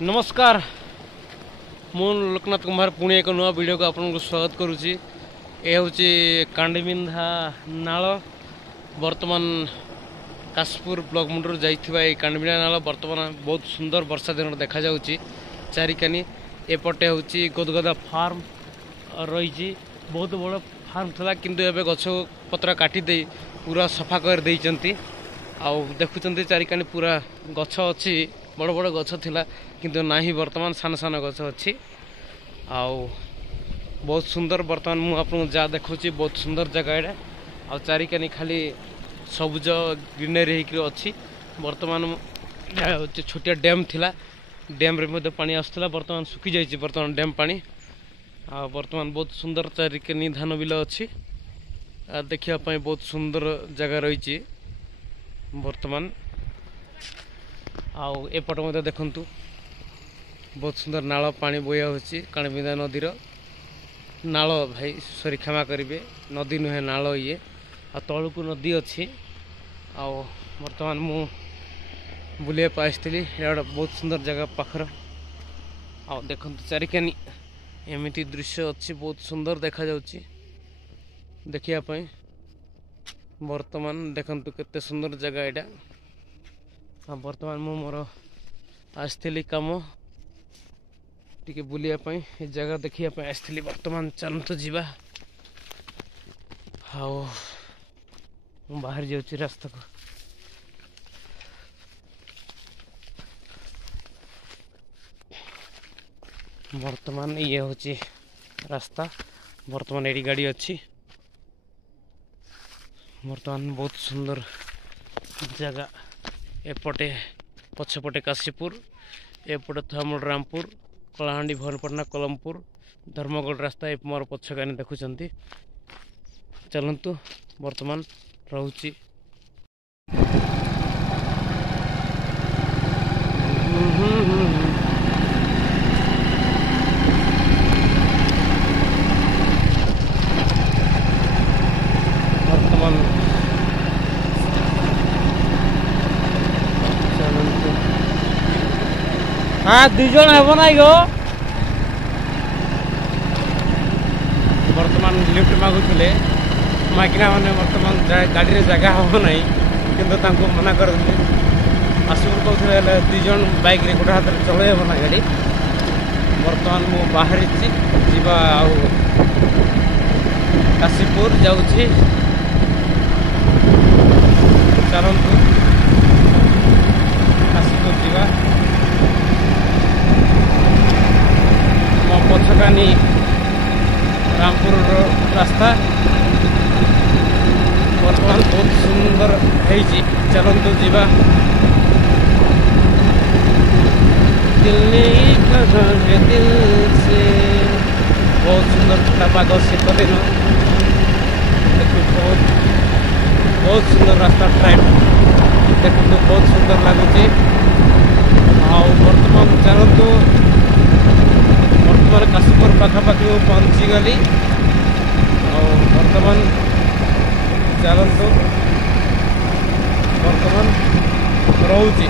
नमस्कार मु लोकनाथ कुमार पुणी एक नुआ वीडियो को आपको स्वागत करुच्ची। ये हूँ कांडीबिंधा नाल बर्तमान काशपुर ब्लॉक मुंडर जाइथिबा ए कांडीबिंधा नाल बर्तमान बहुत सुंदर वर्षा दिन देखा जाउची। चारिकानी एपटे हूँ गदगदा फार्म रही बहुत बड़ फार्म था किंतु एबे गछ पत्र काटी दे पूरा सफा कर देइचंती। आउ देखुचंती चारिकानी पूरा गछ अच्छी बड़ बड़ गछ थिला किंतु नाही वर्तमान सान सान गछ अच्छी। आउ बहुत सुंदर वर्तमान मु आपन जा देखुची बहुत सुंदर जगह एडा। आउ चारिकानी खाली सबुज ग्रीनरी हेकि अच्छी। वर्तमान छोटिया डैम थिला डैम रे मध्ये पानी आसुला वर्तमान सुखी जाइछि वर्तमान डैम पानी। आ वर्तमान बहुत सुंदर चारिकानी धान बिल अच्छी देखिया पई बहुत सुंदर जगह रही वर्तमान। आउ एपट मध्य देखंतु बहुत सुंदर नाल पानी बोया होची कांडीबिंधा नदीर नाल भाई सॉरी क्षमा करेंगे नदी नुहे नाल ये आ तलू को नदी अच्छी। आउ वर्तमान मु बुलिया पाइली बहुत सुंदर जगह पाखर। आउ देखंतु चारिकानी एमिति दृश्य अच्छी बहुत सुंदर देखा जाउची देखिया पई। वर्तमान देखंतु केते सुंदर जगह एटा। वर्तमान मु मोर आसली कम टिके बुलिया पई ए जगह देखिया पई आसली। वर्तमान चलंतु जीवा हाउ बाहर जाउची रास्ता को। वर्तमान ये होची रास्ता वर्तमान एडी गाड़ी अच्छी। वर्तमान बहुत सुंदर जगह एपटे पछपटे काशीपुर एपटे थामल रामपुर कलाहांडी भरपटना कलमपुर धर्मगढ़ रास्ता ए मोर पछकानी देखुचंती। चलंतु वर्तमान रहूची वर्तमान हाँ दुई जन हेब ना गो। वर्तमान लिफ्ट मागुले मागिना मैंने वर्तमान गाड़ी रे जगह हम ना कि मना कर आसपुर कहते दुई जन बाइक रे गोटे हाथ चल ना गाड़ी। वर्तमान मु बाहरी जीवा आउ काशीपुर जाऊँगी। चलतु काशीपुर जीवा मो पछकानी रामपुर रास्ता वर्तमान बहुत सुंदर है। चलतु जीवा दिल्ली दिल से बहुत सुंदर ठंडा पाग शीत दिन देखो बहुत सुंदर रास्ता टाइम देखो बहुत सुंदर लगुच। वर्तमान चलतु वर्तमान काशीपुर पाखापाखि पहुँची गली। वर्तमान चलतु वर्तमान रोची।